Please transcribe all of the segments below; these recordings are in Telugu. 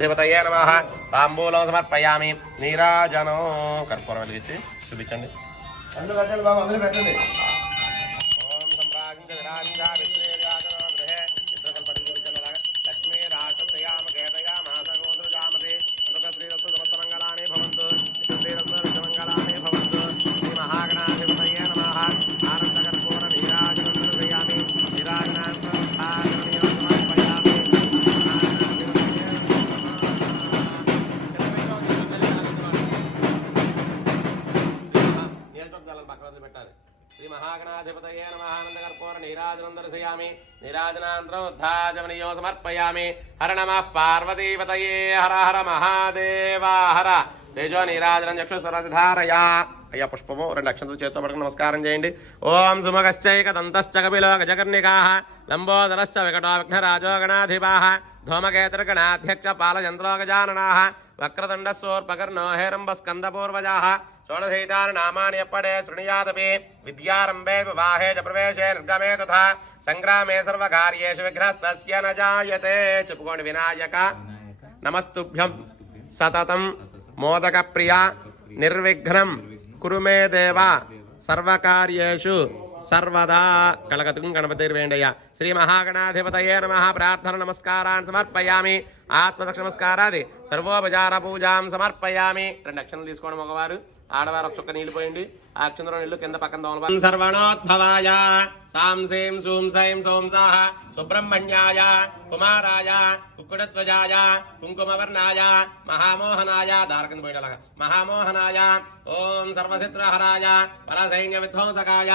దేవతయే నమః తాంబూలం సమర్పయామి నీరాజనం కర్పూరం వెలిగించి చూపించండి అందరూ పెట్టండి బాబు అందరూ పెట్టండి ఓం సంరాజం విరాజా విశ్రేయాజన గృహే చిత్రకల్పడి చూపించండి లక్ష్మీ రాజయామ కేతయామ సగోద్రజామతి శ్రీరస్తు సమస్తమంగళాని భవంతు శ్రీరస్తు నిత్యమంగళాని భవంతు శ్రీ మహాగణాధిపతయే నమః ఆనంద కర్పూర నీరాజనం దర్శయామి నీరాజనాంతరం శ్రీ మహాగణాధిపతయే నమః ఆనందకర్పూర నీరాజనం దర్శయామి నీరాజనాంతరం ఉద్ధాజమనీయో సమర్పయామి హర నమః పార్వతీపతయే హర హర మహాదేవ హర తేజో నీరాజనం చక్షుస్వరసిధారయా అయ్యా పుష్పము 2 అక్షంతలు చేతితో పట్టుకుని నమస్కారం చేయండి. ఓం సుమగశ్చైక దంతశ్చ కపిలో గజకర్ణికాః లంబోదరశ్చ వికటో విఘ్నరాజో గణాధిపాః ధూమకేతుర్గణాధ్యక్ష పాలయంత్రో గజాననాః వక్రదండస్సోర్పకర్ణో హేరంబస్కందపూర్వజాః షోడశైతాని నామాని ఎప్పడే శృణుయాదపి విద్యారంభే వివాహే చ ప్రవేశే నిర్గమే తథా సంగ్రామే సర్వకార్యేషు విఘ్నస్తస్య న జాయతే. చెప్పుకోండి. వినాయక నమస్తుభ్యం సతతం మోదక ప్రియ నిర్విఘ్నం కురు మే దేవ సర్వకార్యేషు సర్వదా. కళకతుకం గణపతిర్వేండయ్య. శ్రీ మహాగణాధిపతయే నమః ప్రార్థన నమస్కారాన్ని సమర్పయామి. ఆత్మదక్ష నమస్కారాది సర్వోపచార పూజాం సమర్పయామి. 2 అక్షంతలు తీసుకోండి. మగవారు ఆడవారు ఒక చుక్క నీళ్లు పోయండి. ఆ అక్షంతలో నీళ్లు కింద పక్కన దోమలు. సర్వణోద్భవాయ సాం సీం సూం సైం సోంసాః సుబ్రహ్మణ్యాయ కుమారాయ కుక్కుడధ్వజాయ కుంకుమవర్ణాయ మహామోహనాయ దారకం పోయినలాగా మహామోహనాయ ఓం సర్వసిద్రహరాయ పరసైన్య విధ్వంసకాయ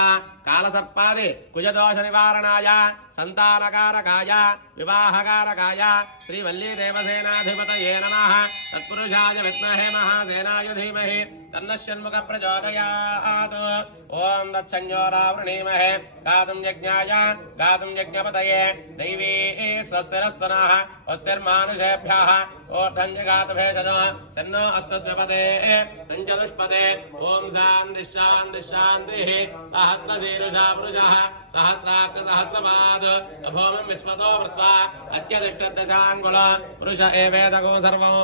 కాలసర్పాది కుజదోష నివారణాయ సంతానకారకాయ వివాహకారకాయ శ్రీవల్లీ దేవసేనాధిపతయే నమః తత్పురుషాయ విద్మహే మహాసేనాయ ధీమహి తన్నః షణ్ముఖ ప్రచోదయాత్. ఓం తత్సంయోరావృణీమహే గాతుం యజ్ఞాయ గాతుం యజ్ఞపతయే దైవీ స్వస్తిరస్తనః స్వస్తిర్మానుషేభ్యః ఓర్ధం జగాతభేషద సన్నో అస్తద్విపదే పంచదుష్పదే. ఓం శాంతి శాంతి శాంతిః. సహస్రశీర్షా పురుషః సహస్రార్థ సహస్రపాద్ భూమిం విశ్వతో వృత్వా అత్యధిష్ఠదశాంగుళ పురుష ఏవేదగో సర్వం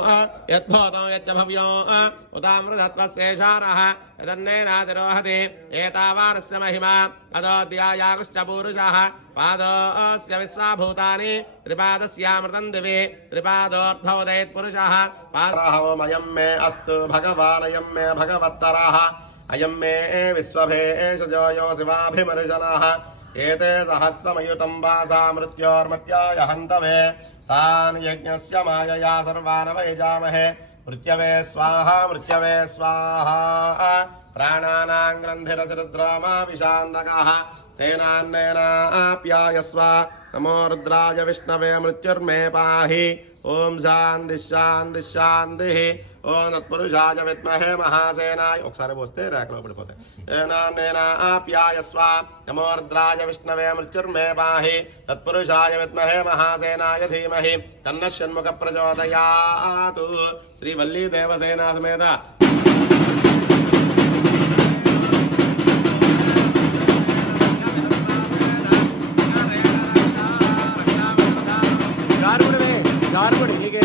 యద్భూతం యచ్చ భవ్యో ఉతామృతత్వస్యేషారః యదన్నేనాతిరోహతి ఏతావానస్య మహిమా అదోద్యాయాగుశ్చ పూరుషः పాదోస్య విశ్వాభూతాని త్రిపాదస్యామృతం దివి త్రిపాదోర్ధోదయత్ పురుషः. పాదోమయం మే అస్తు భగవానయం మే భగవత్తరః అయం మే విశ్వభేషజోయో శివాభిమర్శనః ఏతే సహస్రమయుతం వాసా మృత్యోర్మర్త్యాయ హంతవే తాన్ యజ్ఞస్య మాయయా సర్వానవయజామహే మృత్యవే స్వాహా మృత్యవే స్వాహా. ప్రాణానాం గ్రంథిరసిరుద్రామా విశాంతకః తేనాన్నేనాప్యాయస్వ నమో రుద్రాయ విష్ణవే మృత్యుర్మే పాహి. ఓం శాంతి శాంతి శాంతి. ఓం తత్పురుషాయ విద్మహే మహాసేనాయ ఒకసారి పోస్తే రేఖలో పడిపోతాయి. తేనాన్నేనాప్యాయస్వ నమో రుద్రాయ విష్ణవే మృత్యుర్మే పాహి తత్పురుషాయ విద్మహే మహాసేనాయ ధీమహి తన్నః షణ్ముఖ ప్రచోదయాత్. శ్రీ వల్లీ దేవసేనా సమేత జారుబడి నీకు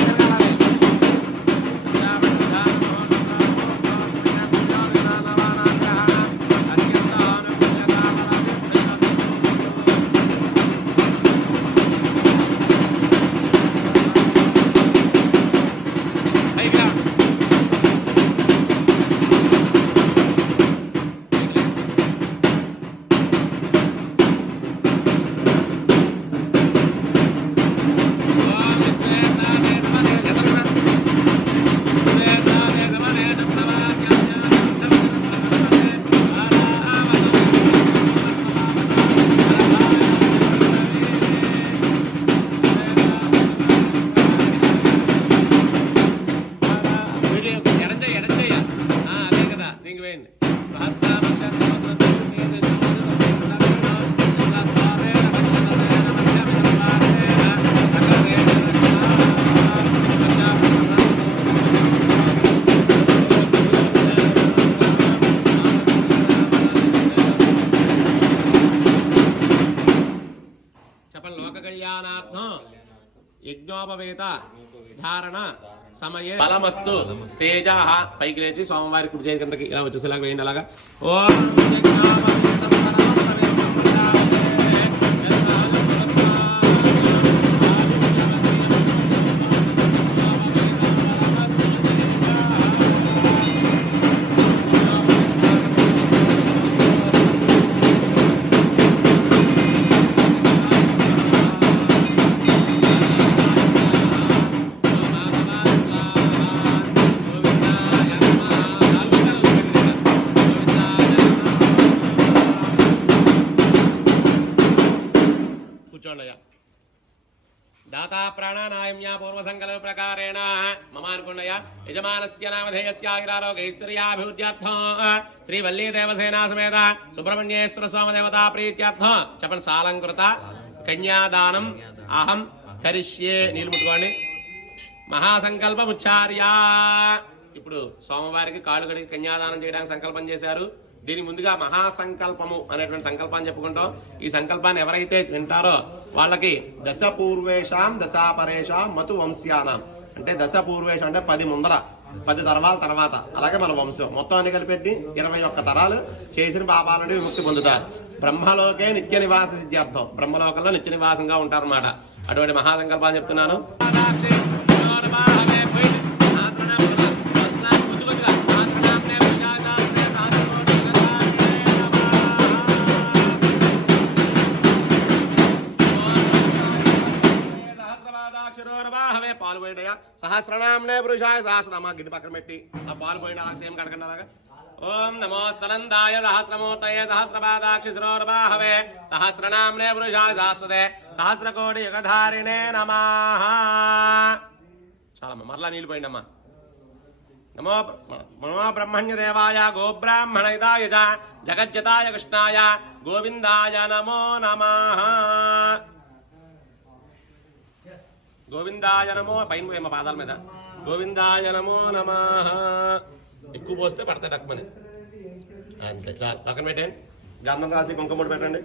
యజ్ఞోపవేత ధారణ సమయే బలమస్తు తేజాః పైకి లేచి సోమవారి కుడి చేతి కిందకి ఇలా వచ్చేసేలాగా వేయండి అలాగా ఓం दाता प्राणानायम्या पूर्वसंकल्प प्रकारेण मम अनुकुण्डय यजमानस्य नामधेयस्य आयुरारोग्यैश्वर्याभिवृद्ध्यर्थं श्री वल्ली देवसेना समेत सुब्रह्मण्येश्वर स्वामदेवता प्रीत्यर्थं चपन सालंकृत कन्यादानम अहं करिष्ये నీలుముట్టుకోండి మహాసంకల్పముచ్చార్య ఇప్పుడు సోమవారికి కాళ్ళు కడిగి కన్యాదానం చేయడానికి సంకల్పం చేశారు దీని ముందుగా మహాసంకల్పము అనేటువంటి సంకల్పాన్ని చెప్పుకుంటాం ఈ సంకల్పాన్ని ఎవరైతే వింటారో వాళ్ళకి దశ పూర్వేషాం దశాపరేషాం మతు వంశ్యానాం అంటే దశ పూర్వేషం అంటే 10 ముందర 10 తరాల తర్వాత అలాగే మన వంశం మొత్తం అన్ని కలిపెట్టి 21 తరాలు చేసిన పాపాల నుండి విముక్తి పొందుతారు బ్రహ్మలోకే నిత్య నివాస సిద్ధ్యార్థం బ్రహ్మలోకంలో నిత్య నివాసంగా ఉంటారన్నమాట అటువంటి మహాసంకల్పాన్ని చెప్తున్నాను పాలు పోయినాయా సహస్రనామనే పురుషాయ సహస్రనామా గిడ్డి పక్కన పెట్టి ఆ పాలు పోయిన అలా సేమ్ కడకండి అలాగా ఓం నమో స్తనందాయ సహస్రమూర్తయే సహస్రపాదాక్షి శిరోర్వాహవే సహస్రనామనే పురుషాయ సహస్రదే సహస్రకోటి యుగధారిణే నమః చాలమ్మా మరలా నీళ్ళు పోయిండమ్మా నమో నమో బ్రహ్మణ్య దేవాయ గోబ్రాహ్మణైతాయ జగజ్జతాయ కృష్ణాయ గోవిందాయ నమో నమః గోవిందాయ నమో పైన పోయమ్మ పాదాల మీద గోవిందాయ నమో నమః ఎక్కువ పోస్తే పడతాయి టక్కుమని అంతే చాలు పక్కన పెట్టండి గంధం రాసి కుంకుమ పెట్టండి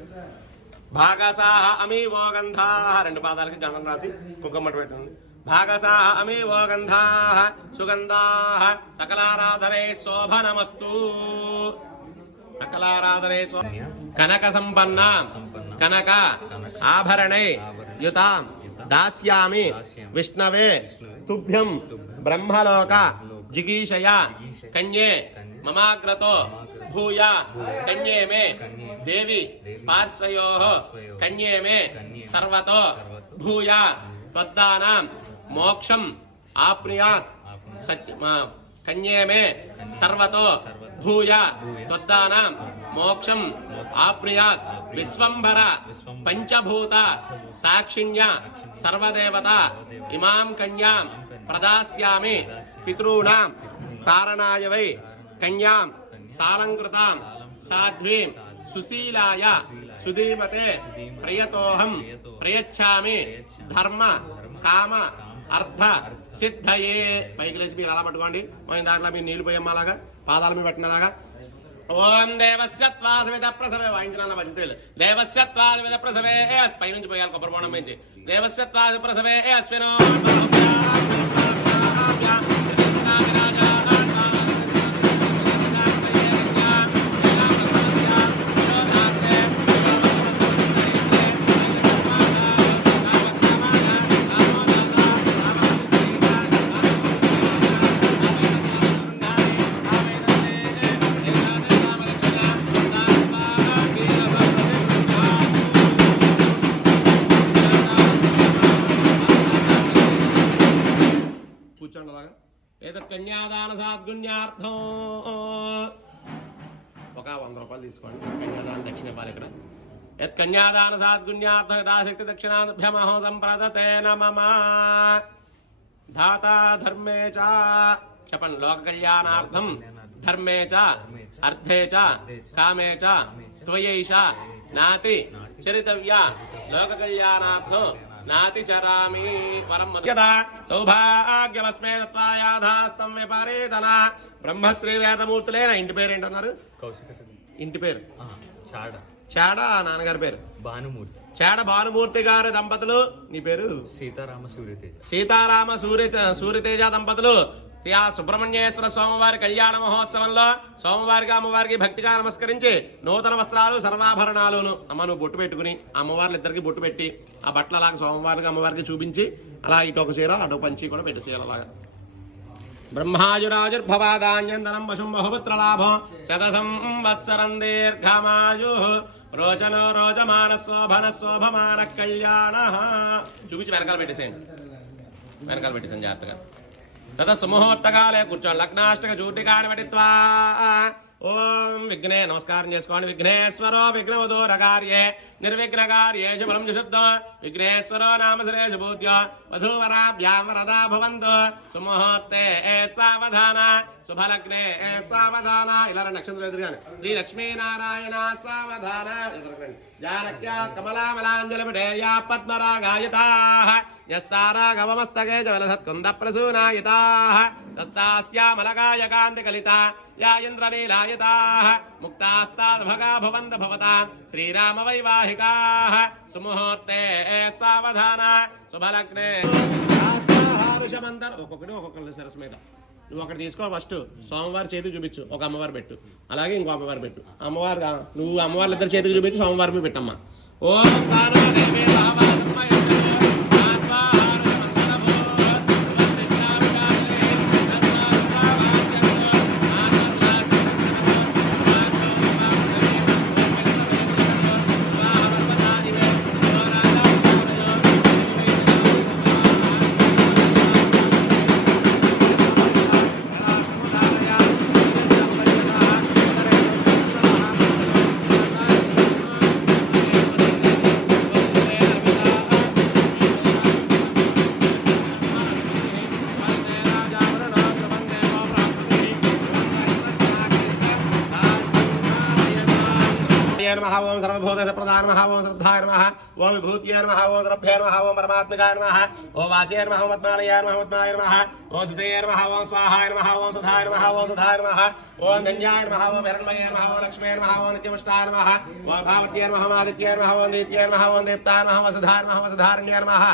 భాగసాహ అమీవో గంధాః 2 పాదాలకి గంధం రాసి కుంకుమ పెట్టండి భాగసాహ అమీవో గంధాః సుగంధాః సకలారాధనే శోభనమస్తు సకలారాధనే కనక సంపన్న కనక ఆభరణే యుతాం దాస్యామి విష్ణవే తుభ్యం బ్రహ్మలోక జిగీషయ కన్యే మమాగ్రతో భూయ కన్యే మే దేవి పార్శ్వయోః కన్యే మే సర్వతో భూయ త్వద్దానాం మోక్షం ఆప్నుయాత్ కన్యే మే సర్వతో భూయ త్వద్దానాం మోక్షం ఆప్నుయాత్ విశ్వంభర పంచభూత సాక్షిణ్య సర్వదేవత ఇమాం కన్యాం ప్రదాస్యామి పితॄణాం తారణాయ వై కన్యాం సాలంకృతాం సాధ్వీం సుశీలాయ సుధీమతే ప్రియతోహం ప్రయచ్ఛామి ధర్మ కామ అర్థ సిద్ధయే పైకి లేచి మీరు అలా పట్టుకోండి దాంట్లో మీరు నీళ్ళు పోయమ్మలాగా పాదాల మీద పెట్టినలాగా ఓం దేవస్యత్వాసవిద ప్రసవే వాయించిన భజంతులు దేవస్యత్వాసవిద ప్రసవే పై నుంచి పోయాలి కొబ్బరి బోనం నుంచి దేవస్యత్వాస ప్రసవే అశ్వినో కన్యాదాన సాద్గుణ్యార్థం ఒక 100 రూపాయలు తీసుకోండి కన్యాదాన దక్షిణ ఇవ్వాలి ఇక్కడ యత్ కన్యాదాన సాద్గుణ్యార్థం యథాశక్తి దక్షిణాభ్యమహో సంప్రదతే నమః ధాతా ధర్మే చ చెప్పండి లోక కళ్యాణార్థం ధర్మే చ అర్థే చ కామే చ త్వయైష నాతి చరితవ్య లోక కళ్యాణార్థం నాతి చరామి పరం సౌభాగ్యమస్మే తత్వాయాధాస్తం వ్యాపారేతన బ్రహ్మశ్రీ వేదమూర్తులే నా ఇంటి పేరు ఏంటన్నారు ఇంటి పేరు చేడ నాన్నగారి పేరు భానుమూర్తి. చేడ భానుమూర్తి గారి దంపతులు. నీ పేరు? సీతారామ సూర్యతేజ. సీతారామ సూర్యతేజ దంపతులు శ్రీ ఆ సుబ్రహ్మణ్యేశ్వర స్వామివారి కళ్యాణ మహోత్సవంలో స్వామివారికి అమ్మవారికి భక్తిగా నమస్కరించి నూతన వస్త్రాలు సర్వాభరణాలును అమ్మ నువ్వు బొట్టు పెట్టుకుని అమ్మవార్లు ఇద్దరికి బొట్టు పెట్టి ఆ బట్టలు అలాగా స్వామివారికి అమ్మవారికి చూపించి అలా ఇటు ఒక చీర అటు పంచి కూడా పెట్టేసేయాలి అలాగా. బ్రహ్మాజురాజుర్భవాదాన్యందనం వశం బహుపుత్ర లాభం శతసం వత్సరం దీర్ఘమాయు రోచనో రోజమాన శోభన శోభమాన కళ్యాణ. చూపించి వెనకాల పెట్టేసేయండి, వెనకాల పెట్టేసాను జాగ్రత్తగా. తత సుముహూర్తకాలే కూర్చోండి. లగ్నాష్టక చూటికాని పఠిత్వా ఓం విఘ్నే నమస్కారం చేసుకోండి. విఘ్నేశ్వరో విఘ్నవదూరకార్యే నిర్విఘ్నకార్యే శుభం శుద్ధ విఘ్నేశ్వరో నామ సురేష భూత్య వధూవరాభ్యాం వరదా భవంతు సుముహూర్తే సావధాన శుభలగ్నే సావధాన. ఇలా నక్షత్రం ఎదురుగానే శ్రీ లక్ష్మీనారాయణ సావధాన. జానక్యా కమలామలాంజలిపటేయా పద్మరాగాయతా యస్తారాగవమస్తకే జలసత్కుంద ప్రసూనాయతా తస్తాస్యామలకాయ కాంతి కలితా యా ఇంద్రనీలాయతా ముక్తాస్తాద్భగా భవంత భవతా శ్రీరామ వైవాహికా సుముహూర్తే సావధాన శుభలగ్నే. ఒక్కొక్కటి ఒక్కొక్కరి సరస్సు మీద నువ్వు ఒకటి తీసుకో. ఫస్ట్ సోమవారి చేతికి చూపించు, ఒక అమ్మవారు పెట్టు, అలాగే ఇంకో అమ్మవారు పెట్టు. అమ్మవారు నువ్వు అమ్మవారి ఇద్దరు చేతికి చూపించి సోమవారి మీద పెట్టమ్మా. ఓం నమః. ఓం సర్వభూత ప్రధాన నమః. ఓం శ్రద్ధాయ నమః. ఓం విభూత్యై నమః. ఓం ద్రవ్యాయ నమః. ఓం పరమాత్మకాయ నమః. ఓం వాచే నమః. ఓం పద్మాలయాయ నమః. పద్మాయ నమః. ఓం సుతయే నమః. ఓం స్వాహాయ నమః. ఓం సుధాయ నమః. ఓం సుధాయ నమః. ఓం ధన్యాయ నమః. ఓం హిరణ్మయే నమః. ఓం లక్ష్మీ నమః. ఓం నిత్యముష్టాయ నమః. ఓం భావత్యై నమః. ఓం ఆదిత్యాయ నమః. ఓం దీత్యాయ నమః. ఓం దీప్తాయ నమః. ఓం సుధాయ నమః. ఓం సుధారణ్యాయ నమః.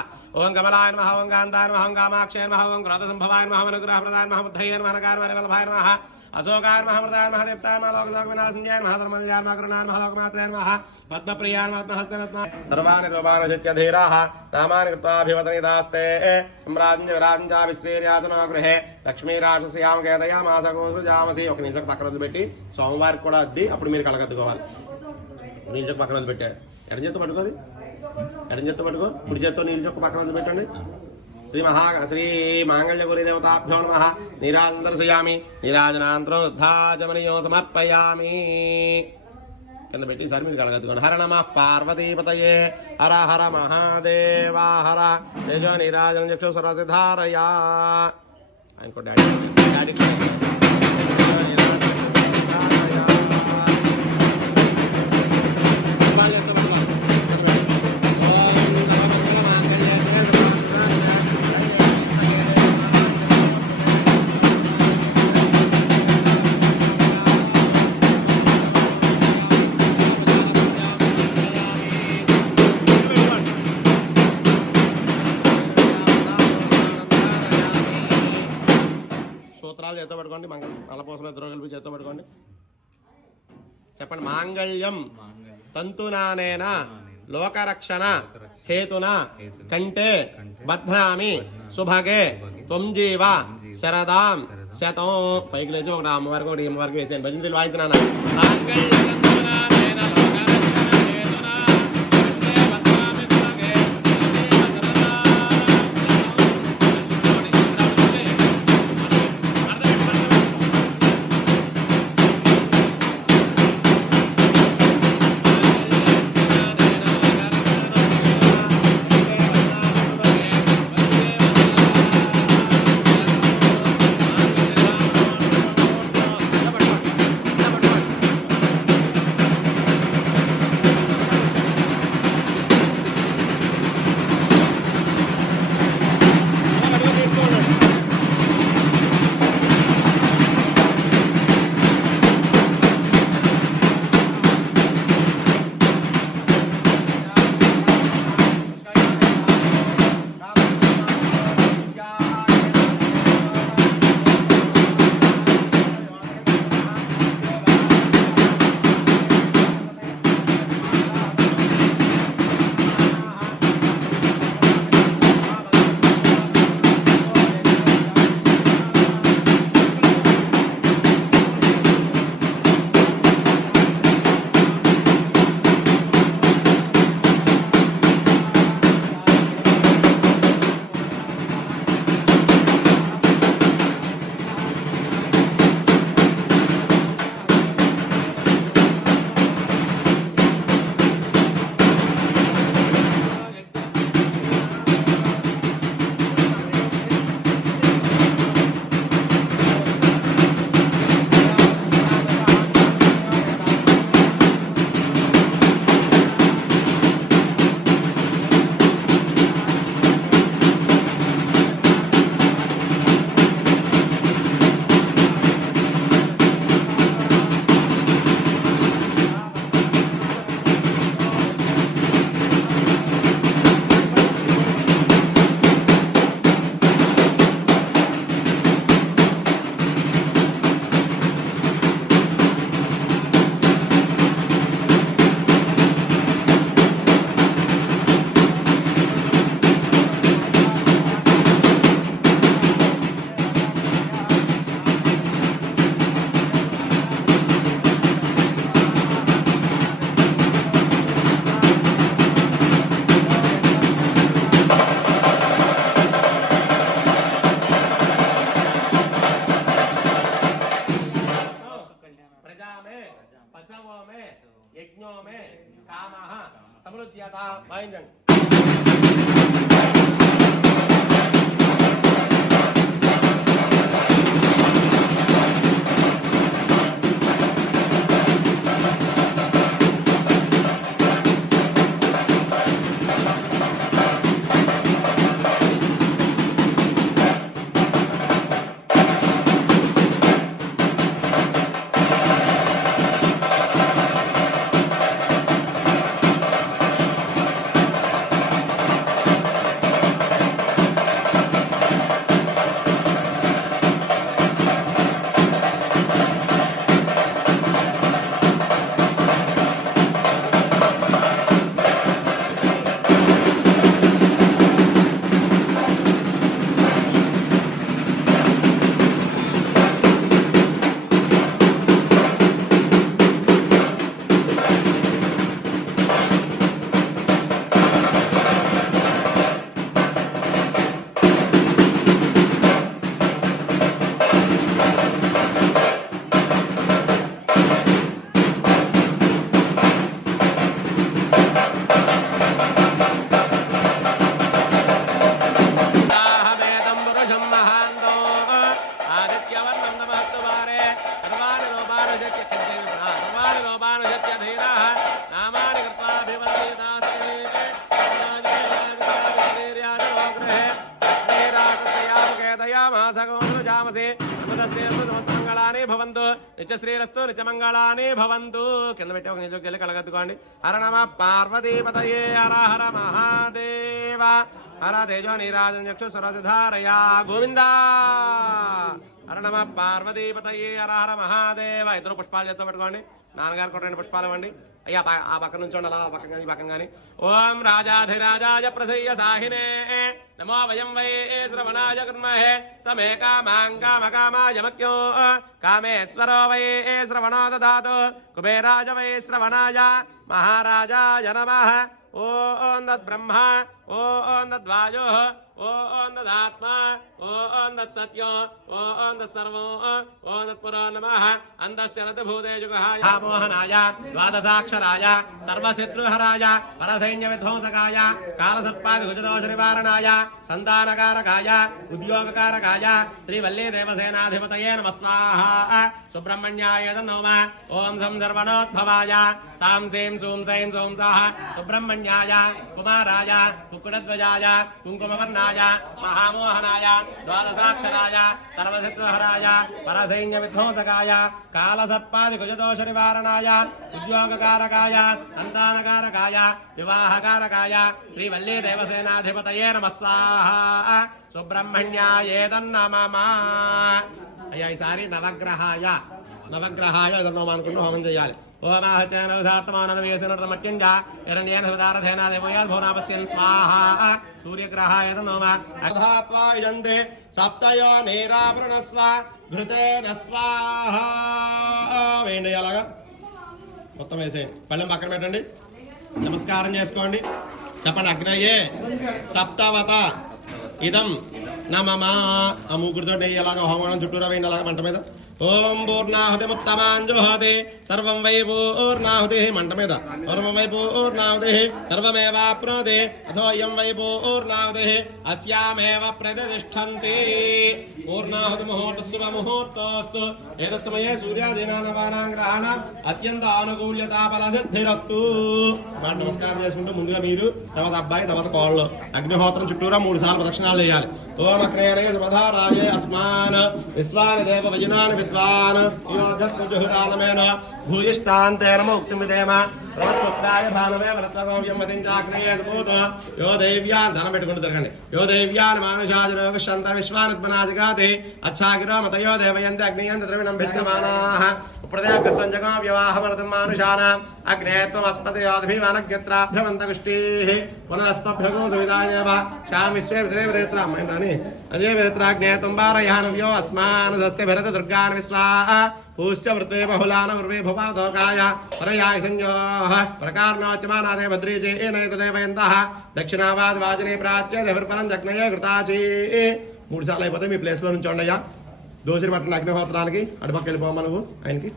ఓం కమలాయ నమః. ఓం కాంతాయ నమః. ఓం కామాక్షయ నమః. ఓం క్రోధ సంభవాయ నమః. ఓం అనుగ్రహప్రదాయ నమః. బుద్ధయే నమః. నకాయ నమః. వల్లభాయ నమః. అశోకాయ నమః. అమృతాయ నమః. దేప్తాయ నమః. లోకలోక వినాశన్యాయ నమః. ధర్మజయాయ నమః. కరుణాయ నమః. లోకమాత్రాయ నమః. పద్మప్రియాయ నమః. హస్తరత్న సర్వాణి రూపాణి చిత్యధీరాః నామాని కృత్వాభివదనిదాస్తే సమ్రాజ్ఞరాజ్ఞా విశ్రీర్యాతనో గృహే లక్ష్మీరాక్షస్యాం కేదయామాస గోసృజామసి. ఒక నిమిషం పక్కన వదిలిపెట్టి సోమవారికి కూడా అద్ది అప్పుడు మీరు కలగద్దుకోవాలి. నీళ్ళ చొక్క పక్కన వదిలిపెట్టాడు. ఎడం చేత్తో పట్టుకోది, ఎడం చేత్తో పట్టుకో, కుడి చేత్తో నీళ్ళ చొక్క పక్కన వదిలిపెట్టండి. శ్రీ మాంగళ్య గురి దేవతాభ్యో నమః. నీరాజనదర్శయామి. నీరాజనాంతరం యుద్ధాచమనీయో సమర్పయామి. కింద పెట్టి సార్ మీరు కలగద్దుకోండి. హర నమః పార్వతీపతయే హర హర మహాదేవ హర తేజో నీరాజన చక్షు సరసిధారయా. ఆయనకో డాడీ డాడీ సూత్రాలు చేత పట్టుకోండి. నల్లపూసలు ఇద్దరు కలిపి చేత పట్టుకోండి. చెప్పండి. మాంగళ్యం తంతునానేన లోకరక్షణ హేతున కంటే బధ్నామి శుభగే త్వంజీవ శరదాం శతం. పైకి లేచి ఒకటి అమ్మవారికి ఒకటి అమ్మవారికి వేసేయండి. భజన వాయిస్తున్నాను. సమృద్ధ్యత వాయించండి. భవంతు నిత్యశ్రీరస్తు నిత్యమంగళాని భవంతు. కింద పెట్టి ఒక నిజం వెళ్ళి కలగద్దుకోండి. హర నమ పార్వతీపతయే హర హర మహాదేవ హర తేజో నీరాజన చక్షు సురధారయా గోవిందా. హర నమ పార్వతీపతయే హర హర మహాదేవ. ఇద్దరు పుష్పాలు చేత్తో పెట్టుకోండి. నాన్నగారు కూడా 2 పుష్పాలు ఇవ్వండి. అయ్యా ఆ పక్కన నుంచి అలా ఆ పక్కన కానీ ఈ పక్కన కానీ. ఓం రాజాధిరాజాయ ప్రసయ్య సాహినే నమో వయం వై శ్రవణాయ కర్మహే సమే కామాంగామకామాయ మక్యో కామేశ్వరో వై శ్రవణో దదాతు కుబేరాజ వై శ్రవణాయ మహారాజాయ నమః. ఓం తద్బ్రహ్మ ఓం తద్వాయో ఓం తదాత్మ ఓం తత్సత్యో ఓం తత్సర్వో ఓం తత్పురో నమః. అంతఃశరత్ భూతేజుగహాయ మోహనాయ ద్వాదశాక్షరాయ సర్వశత్రుహరాయ పరసైన్య విధ్వంసకాయ కాలసర్పాది భుజదోష నివారణాయ సంతానకారకాయ ఉద్యోగకారకాయ శ్రీవల్లీ దేవసేనాధిపతయే నమః స్వాహా. సుబ్రహ్మణ్యాయ నమః. ఓం సంసర్వణోద్భవాయ సాం సేం సూం సైం సోం సాహ సుబ్రహ్మణ్యాయ కుమారాయ కుక్కుడధ్వజాయ కుంకుమవర్ణాయ మహామోహనాయ ద్వాదశాక్షరాయ సర్వశత్రుహరాయ పరసైన్య విధ్వంసకాయ కాలసర్పాది కుజదోష నివారణాయ ఉద్యోగకారకాయ సంతానకారకాయ వివాహకారకాయ శ్రీవల్లీ దేవసేనాధిపతయే నమః స్వాహా. సుబ్రహ్మణ్యాయేతన్నమః. అయ్యా ఈసారి నవగ్రహాయ ఏదన్నా అనుకుంటూ హోమం చేయాలి. ఓమాహత్యానవధార్థమానవేశనమట్యంజ ఎరణ్యేన సుదారథేన దేవయాద్ భోనాపస్యన్ స్వాహా. సూర్యగ్రహాయ నమః. అర్ధాత్వా యుజంతే సప్తయో నీరాభరణస్వ ఘృతేన స్వాహా. వేయండి అలాగా మొత్తం వేసేయండి. పళ్ళెం పక్కన పెట్టండి. నమస్కారం చేసుకోండి. చెప్పండి. అగ్నయే సప్తవత ఇదం నమమా. ఆ ముగ్గురితో ఎలాగ హోమం చుట్టూరా వేయండి అలాగా మంట మీద. ఓం పూర్ణాహుతిముత్తమాంజుహోతి సర్వం వై పూర్ణాహుతి. మంట మీద సర్వం వై పూర్ణాహుతి సర్వమేవాప్నోతి అథోయం వై పూర్ణాహుతి అస్యామేవ ప్రతిష్టంతి. పూర్ణాహుతి ముహూర్త శుభ ముహూర్తోస్తు. ఏతస్మయే సూర్యాదీనానవానాం గ్రహాణాం అత్యంత ఆనుకూల్యతాఫలసిద్ధిరస్తు. మాట నమస్కారం చేసుకుంటూ ముందుగా మీరు, తర్వాత అబ్బాయి, తర్వాత కోళ్ళు. అగ్నిహోత్రం చుట్టూరా 3 సార్లు ప్రదక్షిణాలు చేయాలి. ఓం అగ్నేయ సుమధారాయ అస్మాన్ విశ్వాని దేవ వజనాని విద్వాన్ యోజత్పుజుహురానమేన భూయిష్టాంతేన ముక్తిమిదేమ ప్రవస్వత్రాయ భానమే వ్రతగోవ్యం వదించాగ్నేయ భూత యో దేవ్యాన్. ధనం పెట్టుకుంటూ తిరగండి. యో దేవ్యాన్ మానుషాజరోగశంతర విశ్వానుత్మనాజిగాతి అచ్చాగిరో మతయో దేవయంతి అగ్నియంత ద్రవిణం భిత్తమానాః. ప్రదేశంజగో వ్యవాహమృతం మానుషాన అగ్నే త్వమస్పతియోద్భిమానజ్ఞత్రాభ్యవంతగుష్టీః పునరస్మభ్యగో సువిదాయదేవ శాం విశ్వే విశ్రేవరేత్ర. అమ్మాయి అదే వేత్రాగ్నే తుంబారయానవ్యో అస్మాన్ దస్తే భరత దుర్గాన్ విశ్వాః. పూశ్చ వృత్వే బహుళాన వృవే భువాదోకాయ పరయాయ సంయోః ప్రకార్ణోచ్యమానాదే భద్రీజేనైతదేవయంతః. దక్షిణావాద్ వాజనే ప్రాచ్య దేవర్పరం జగ్నయే కృతాచీ. 3 సార్లు అయిపోతే మీ ప్లేస్లో నుంచి ఉండయ్యా. దోసిరి పట్టణ అగ్నిహోత్రానికి అటుపక్క వెళ్ళిపోమ్మా నువ్వు ఆయనకి.